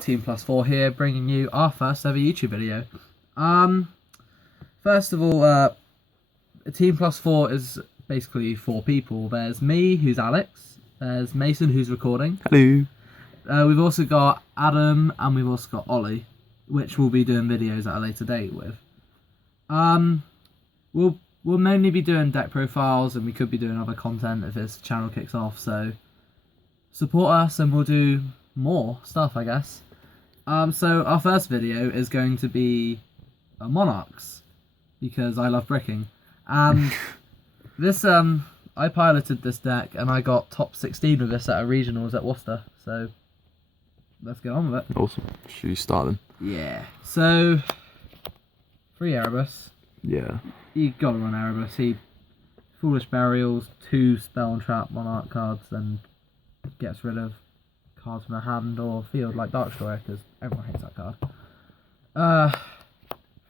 Team+4 here, bringing you our first ever YouTube video. First of all, Team+4 is basically 4 people. There's me, who's Alex. There's Mason, who's recording. Hello. We've also got Adam, and we've also got Ollie, which we'll be doing videos at a later date with. We'll mainly be doing deck profiles, and we could be doing other content if this channel kicks off. So support us, and we'll do more stuff, I guess. So our first video is going to be Monarchs, because I love bricking. And this I piloted this deck and I got top 16 with this at a regionals at Worcester. So let's get on with it. Awesome. Should we start then? Yeah. So 3 Erebus. Yeah. You gotta run Erebus. Foolish Burials, 2 Spell and Trap Monarch cards, and gets rid of cards from the hand or field like Dark Destroyer, because everyone hates that card.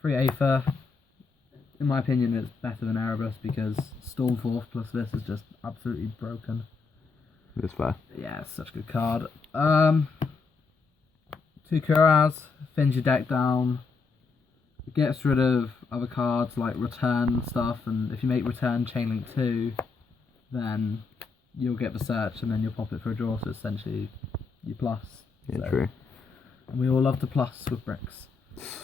3 Aether. In my opinion, it's better than Erebus because Stormforth plus this is just absolutely broken. It's fair. Yeah, it's such a good card. 2 Kuraz, thins your deck down, gets rid of other cards like Return stuff, and if you make Return Chainlink 2, then you'll get the search and then you'll pop it for a draw, so essentially you plus. Yeah, so. true. And we all love to plus with bricks.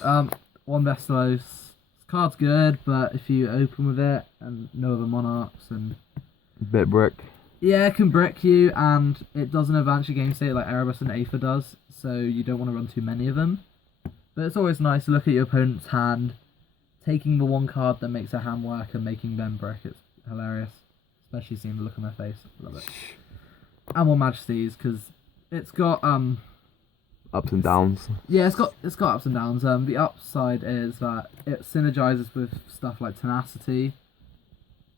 1 Vestos. Card's good, but if you open with it and no other Monarchs and... Bit brick. Yeah, it can brick you, and it doesn't advance your game state like Erebus and Aether does, so you don't want to run too many of them. But it's always nice to look at your opponent's hand, taking the one card that makes their hand work and making them brick. It's hilarious. Especially seeing the look on their face. Love it. And more Majesties, because it's got... Ups and downs. Yeah, it's got ups and downs. The upside is that it synergizes with stuff like Tenacity,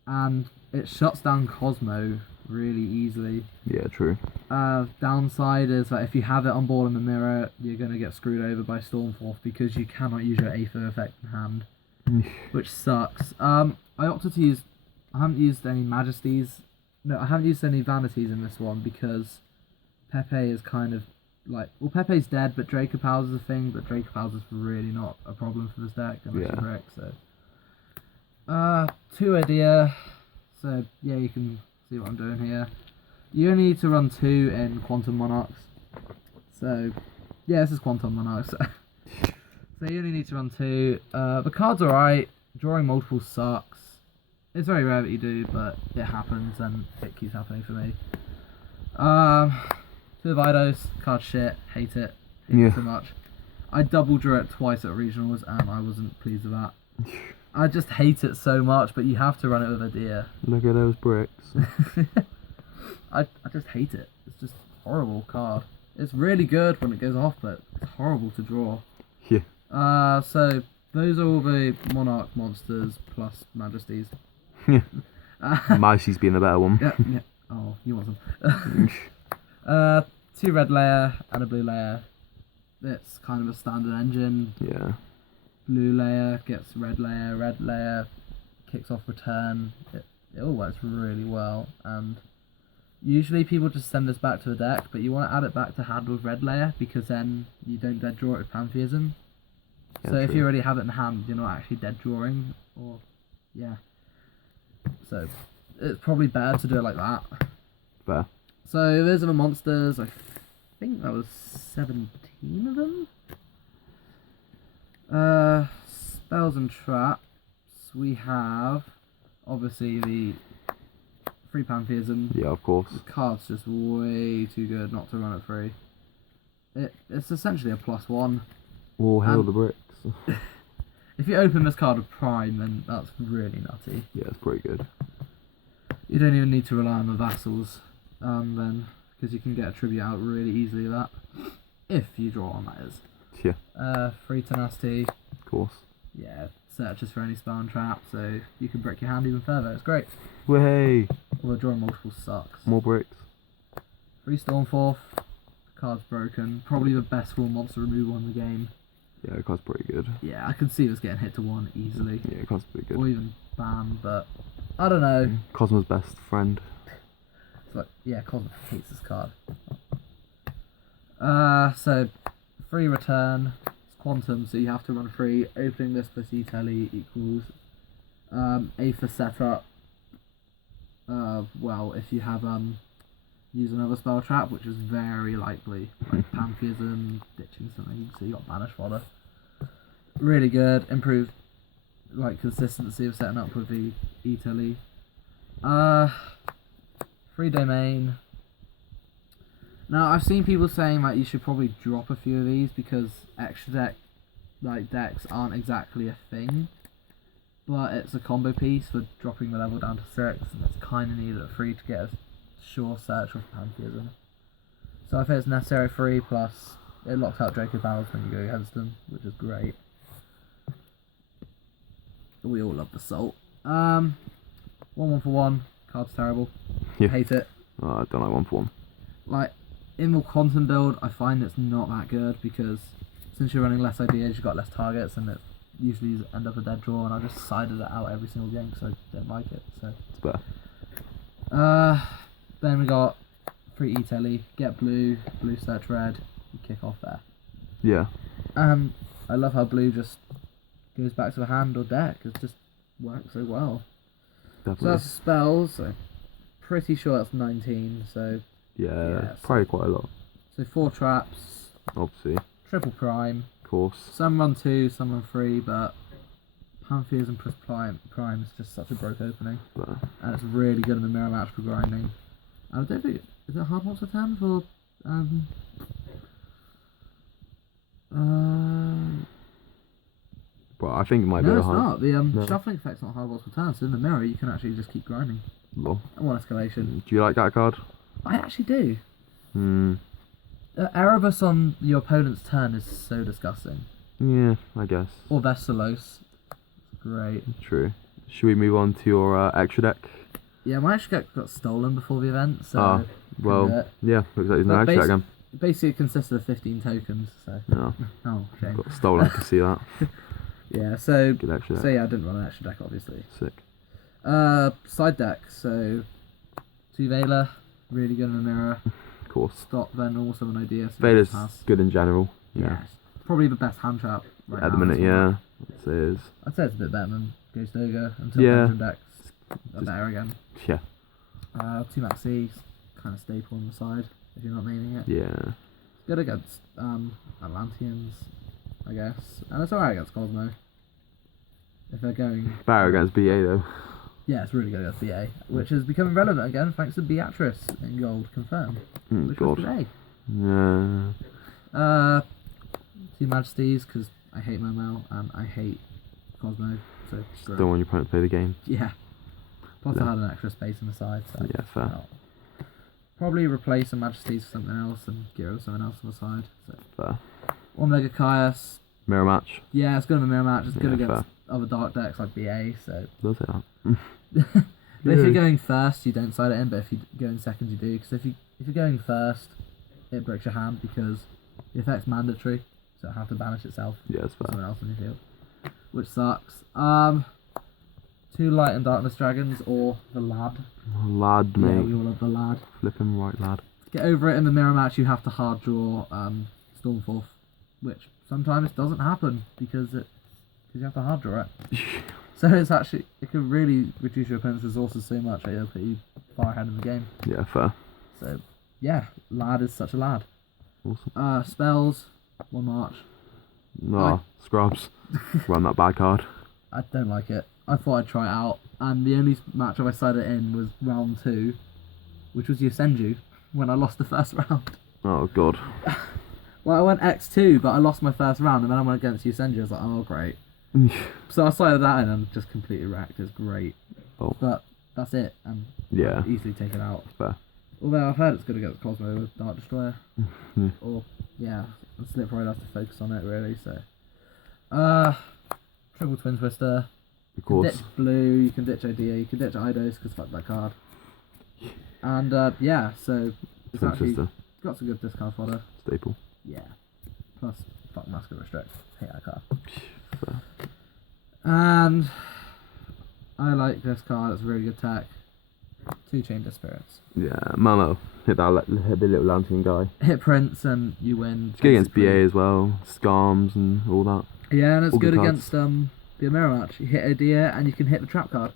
and it shuts down Cosmo really easily. Yeah, true. Downside is that if you have it on board in the mirror, you're going to get screwed over by Stormforth because you cannot use your Aether effect in hand, which sucks. I opted to use... I haven't used any Majesties. No, I haven't used any Vanities in this one because Pepe is kind of... Like, well, Pepe's dead, but Draco Powers is a thing, but Draco Powers is really not a problem for this deck unless you brick, so. 2 Idea, so yeah, you can see what I'm doing here. You only need to run 2 in Quantum Monarchs, so yeah, this is Quantum Monarchs. So you only need to run 2. The card's alright, drawing multiple sucks. It's very rare that you do, but it happens, and it keeps happening for me. 2 Vidos, card shit, hate it so much. I double drew it twice at regionals and I wasn't pleased with that. I just hate it so much, but you have to run it with a deer. Look at those bricks. I just hate it. It's just a horrible card. It's really good when it goes off, but it's horrible to draw. Yeah. So those are all the Monarch monsters plus Majesties. Yeah. Majesty's being the better one. Yeah. Oh, you want some. 2 red layer and a blue layer. It's kind of a standard engine. Yeah. Blue layer gets red layer kicks off return. It all works really well, and usually people just send this back to the deck, but you want to add it back to hand with red layer because then you don't dead draw it with Pantheism. Yeah, so true. if you already have it in hand, you're not actually dead drawing, or yeah. So it's probably better to do it like that. Fair. So those are the monsters. I think that was 17 of them. Spells and traps. We have obviously the 3 Pantheism. Yeah, of course. The card's just way too good not to run at 3. It's essentially a +1. Oh, hail the bricks. If you open this card with Prime, then that's really nutty. Yeah, it's pretty good. You don't even need to rely on the vassals. Then, because you can get a tribute out really easily with that. If you draw on, that is. Yeah. 3 Tenacity. Of course. Yeah, searches for any spell and trap, so you can brick your hand even further. It's great. Way. Although drawing multiple sucks. More bricks. 3 Stormforth. Card's broken. Probably the best full monster removal in the game. Yeah, the card's pretty good. Yeah, I can see this getting hit to 1 easily. Yeah, the card's pretty good. Or even ban, but I don't know. Cosmo's best friend. It's like, yeah, Cosmo hates this card. So free return. It's quantum, so you have to run free. Opening this plus E-Tele equals A for setup. Well, if you have use another spell trap, which is very likely, like Pantheism, ditching something, so you got banish fodder. Really good, improved like consistency of setting up with the E-Tele. Free domain. Now I've seen people saying like you should probably drop a few of these because extra deck like decks aren't exactly a thing. But it's a combo piece for dropping the level down to 6, and it's kind of needed at 3 to get a sure search of Pantheism. So I think it's necessary 3, plus it locks out Draco Powers when you go against them, which is great. We all love the Salt. 1 for 1, card's terrible. Yeah. Hate it. I don't like 1 for 1. Like, in the quantum build, I find it's not that good because since you're running less ideas, you've got less targets, and it usually end up a dead draw, and I just sided it out every single game because I don't like it. So It's better. then we got free E-Tele, get blue search red, you kick off there. Yeah. And I love how blue just goes back to the hand or deck. It just works so well. So Definitely. that's spells. So pretty sure that's 19. So Yeah, so probably quite a lot. 4 traps, Obviously. triple prime. Of course. Some run 2, some run 3, but Pantheism plus prime is just such a broke opening. But And it's really good in the mirror match for grinding. I don't think is it hard monster 10 for well, I think it might no, be a it's hard. not. The No. shuffling effect's not hard monster 10, so in the mirror you can actually just keep grinding. Lol. And 1 escalation. Do you like that card? I actually do. Hmm. Erebus on your opponent's turn is so disgusting. Yeah, I guess. Or Vestalos. Great. True. Should we move on to your extra deck? Yeah, my extra deck got stolen before the event, so Ah, well, do it. yeah, looks like there's no But extra deck again. basically it consists of 15 tokens, so No, oh shame. got stolen to see that. Yeah, so Good extra deck. so yeah, I didn't run an extra deck obviously. Sick. Side deck, so 2 Veiler, really good in the mirror. Of course. Stop then also an idea. So Vader's pass. good in general. Yeah. Yeah. Probably the best hand trap right At the now minute, as well. yeah. I'd say it is. I'd say it's a bit better than Ghost Ogre until Yeah. Dungeon decks are Just- better again. Yeah. 2 Maxi, kind of staple on the side if you're not maining it. Yeah. Good against Atlanteans, I guess. And it's alright against Cosmo. If they're going... Better against BA though. Yeah, it's really good against BA, which is becoming relevant again thanks to Beatrice in gold, confirmed. Which was God. today. Yeah. 2 Majesties, because I hate Momel and I hate Cosmo, so screw it. Don't want your opponent to play the game. Yeah. Plus Yeah. I had an extra space on the side, so... Yeah, fair. well, probably replace the Majesties for something else and get rid of something else on the side. So. Fair. 1 Mega Caius. Mirror match. Yeah, it's good in the mirror match. It's good Yeah, against other dark decks like BA, so... Does it that? But if Yeah. you're going first, you don't side it in, but if you go in second, you do. Because if you're going first, it breaks your hand because the effect's mandatory, so it have to banish itself Yeah, it's for fair. someone else on your field, which sucks. 2 Light and Darkness Dragons or the Lad. Lad, Yeah, mate. we all love the Lad. Flipping right, lad. Get over it in the mirror match. You have to hard draw Stormforth, which sometimes doesn't happen because you have to hard draw it. So it can really reduce your opponent's resources so much that it'll put you far ahead in the game. Yeah, fair. So yeah, Lad is such a lad. Awesome. Spells, 1 March. No, Scrubs. Run that bad card. I don't like it. I thought I'd try it out, and the only matchup I sided in was round 2, which was Yosenju, when I lost the first round. Oh, God. Well, I went X2, but I lost my first round, and then I went against Yosenju. I was like, oh, great. So I sided that in and just completely wrecked. It's great. Oh. But that's it, and Yeah. easily take it out. Fair. Although I've heard it's good against Cosmo with Dark Destroyer. Yeah. Or, yeah, and Slip probably has to focus on it, really, so. Triple Twin Twister. Of You can course. ditch blue, you can ditch Idea, you can ditch Eidos, because fuck that card. And, yeah, so it's Twin actually Twister. got some good discard fodder. Staple. Yeah. Plus, fuck Mask of Restrict. Hate that card. Fair. And I like this card, it's a really good tech. 2 Chamber Spirits. Yeah, Mamo. Hit the little lantern guy. Hit Prince and you win. It's good against BA as well. Scarms and all that. Yeah, and it's all good cards. against the mirror match. You hit a deer and you can hit the trap card.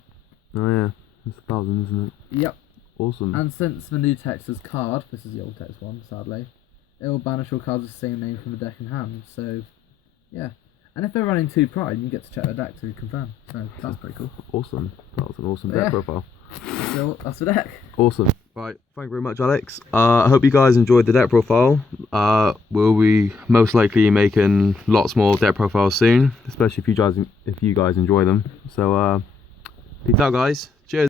Oh yeah, it's 1,000, isn't it? Yep. Awesome. And since the new Texas card, this is the old text one, sadly, it will banish all cards with the same name from the deck in hand. So, yeah. And if they're running 2 Pride, you get to check their deck to confirm. So that's pretty cool. Awesome. That was an awesome deck profile. So that's the deck. Awesome. Right, thank you very much, Alex. I hope you guys enjoyed the deck profile. We'll be most likely making lots more deck profiles soon, especially if you guys enjoy them. So, peace out, guys.